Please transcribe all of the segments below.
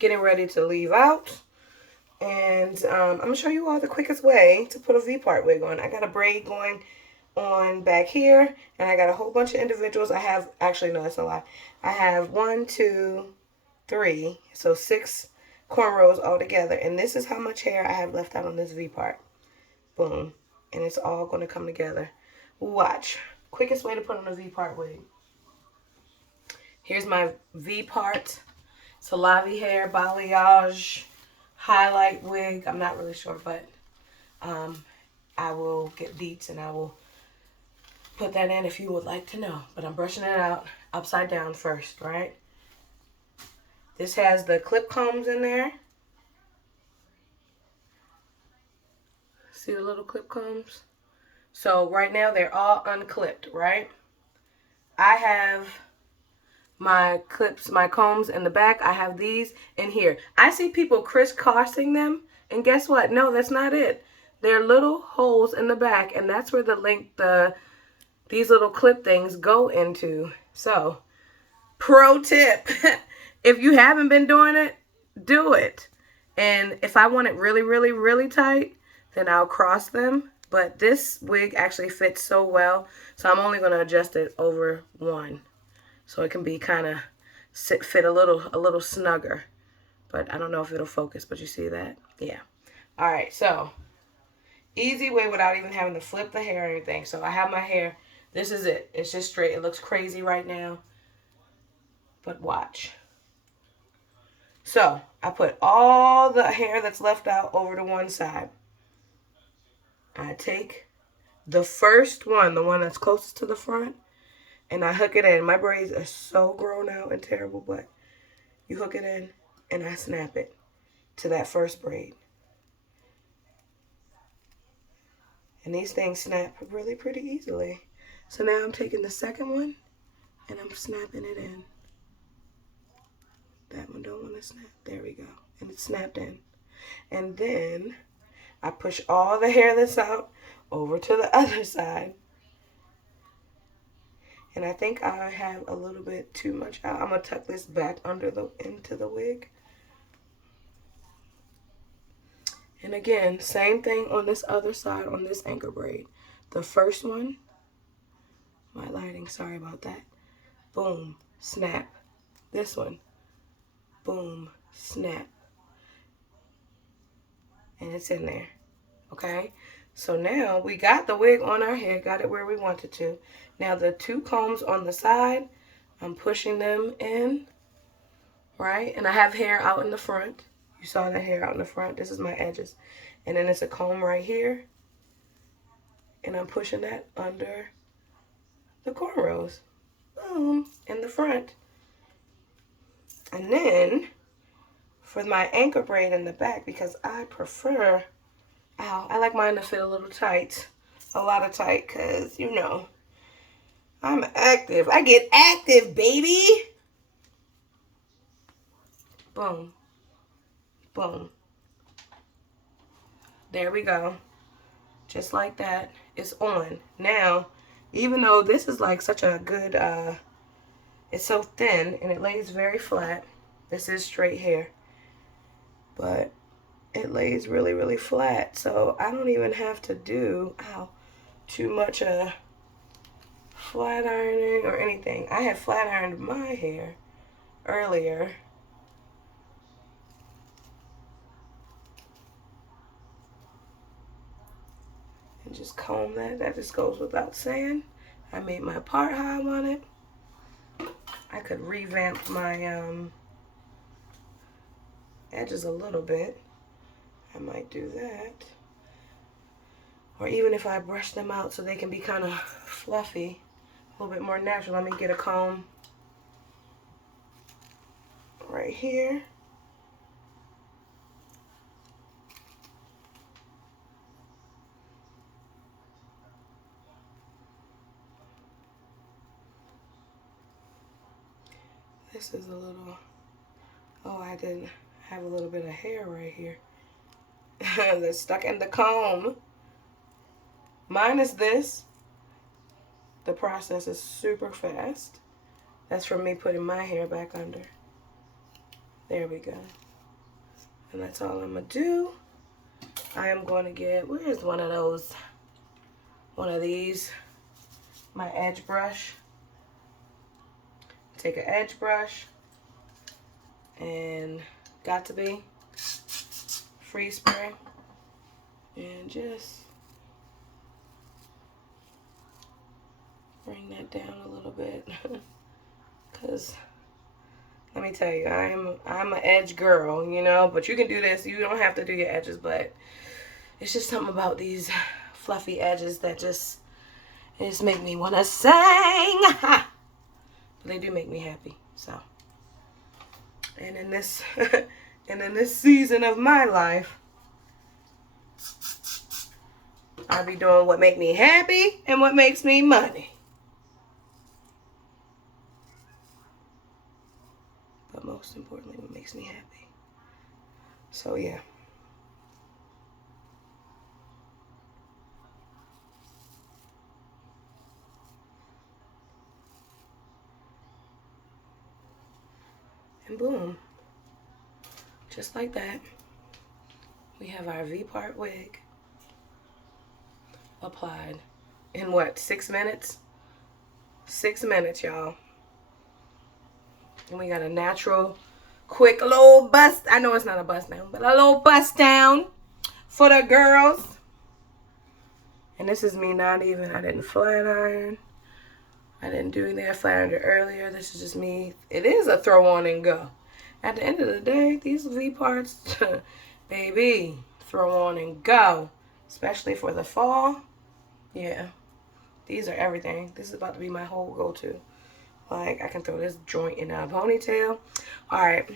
getting ready to leave out. And I'm going to show you all the quickest way to put a V-part wig on. I got a braid going on back here, and I got a whole bunch of individuals. I have, actually, no, that's a lie. I have 1, 2, 3, so 6 cornrows all together. And this is how much hair I have left out on this V-part. Boom. And it's all going to come together. Watch. Quickest way to put on a V-part wig. Here's my V-part Klaiyi hair balayage highlight wig. I'm not really sure, but I will get beats and I will put that in if you would like to know. But I'm brushing it out upside down first, right? This has the clip combs in there. See the little clip combs? So right now they're all unclipped, right? I have my clips, my combs in the back. I have these in here. I see people crisscrossing them, and guess what? No, that's not it. They're little holes in the back, and that's where these little clip things go into. So, pro tip, if you haven't been doing it, do it. And if I want it really, really, really tight, then I'll cross them. But this wig actually fits so well, so I'm only going to adjust it over one. So it can be kind of fit a little snugger. But I don't know if it'll focus, but you see that? Yeah. All right, so easy way without even having to flip the hair or anything. So I have my hair. This is it. It's just straight. It looks crazy right now. But watch. So I put all the hair that's left out over to one side. I take the first one, the one that's closest to the front, and I hook it in. My braids are so grown out and terrible, but you hook it in and I snap it to that first braid. And these things snap really pretty easily. So now I'm taking the second one and I'm snapping it in. That one don't want to snap. There we go. And it's snapped in. And then I push all the hair that's out over to the other side. And I think I have a little bit too much out. I'm going to tuck this back into the wig. And again, same thing on this other side on this anchor braid. The first one, my lighting, sorry about that. Boom, snap. This one, boom, snap. And it's in there, okay? So now we got the wig on our head, got it where we wanted to. Now the two combs on the side, I'm pushing them in, right? And I have hair out in the front. You saw the hair out in the front. This is my edges. And then it's a comb right here. And I'm pushing that under the cornrows. Boom, in the front. And then for my anchor braid in the back, because I prefer, I like mine to fit a little tight, a lot of tight, because, you know, I'm active. I get active, baby. Boom. Boom. There we go. Just like that. It's on. Now, even though this is like such a good, it's so thin and it lays very flat. This is straight hair. But it lays really, really flat. So I don't even have to do, too much flat ironing or anything. I had flat ironed my hair earlier. And just comb that. That just goes without saying. I made my part how I want it. I could revamp my edges a little bit. I might do that. Or even if I brush them out so they can be kind of fluffy, a little bit more natural. Let me get a comb right here. This is a little, I didn't have a little bit of hair right here. That's stuck in the comb. Minus this, the process is super fast. That's from me putting my hair back under. There we go. And that's all I'm going to do. I am going to get, where's one of these, my edge brush. Take an edge brush and got to be free spray and just bring that down a little bit. Because let me tell you, I'm an edge girl, you know, but you can do this. You don't have to do your edges, but it's just something about these fluffy edges that just make me want to sing. But they do make me happy. So, and in this and in this season of my life, I'll be doing what make me happy and what makes me money. But most importantly, what makes me happy. So yeah. And boom. Just like that. We have our V-part wig applied in what, 6 minutes? 6 minutes, y'all. And we got a natural, quick little bust. I know it's not a bust down, but a little bust down for the girls. And this is me not even, I didn't flat iron. I didn't do anything. I flat ironed it earlier. This is just me. It is a throw on and go. At the end of the day, these V-parts, baby, throw on and go. Especially for the fall. Yeah. These are everything. This is about to be my whole go-to. Like, I can throw this joint in a ponytail. Alright.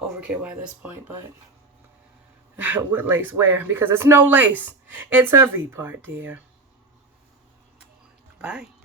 Overkill by this point, but what lace wear? Because it's no lace. It's a V-part, dear. Bye.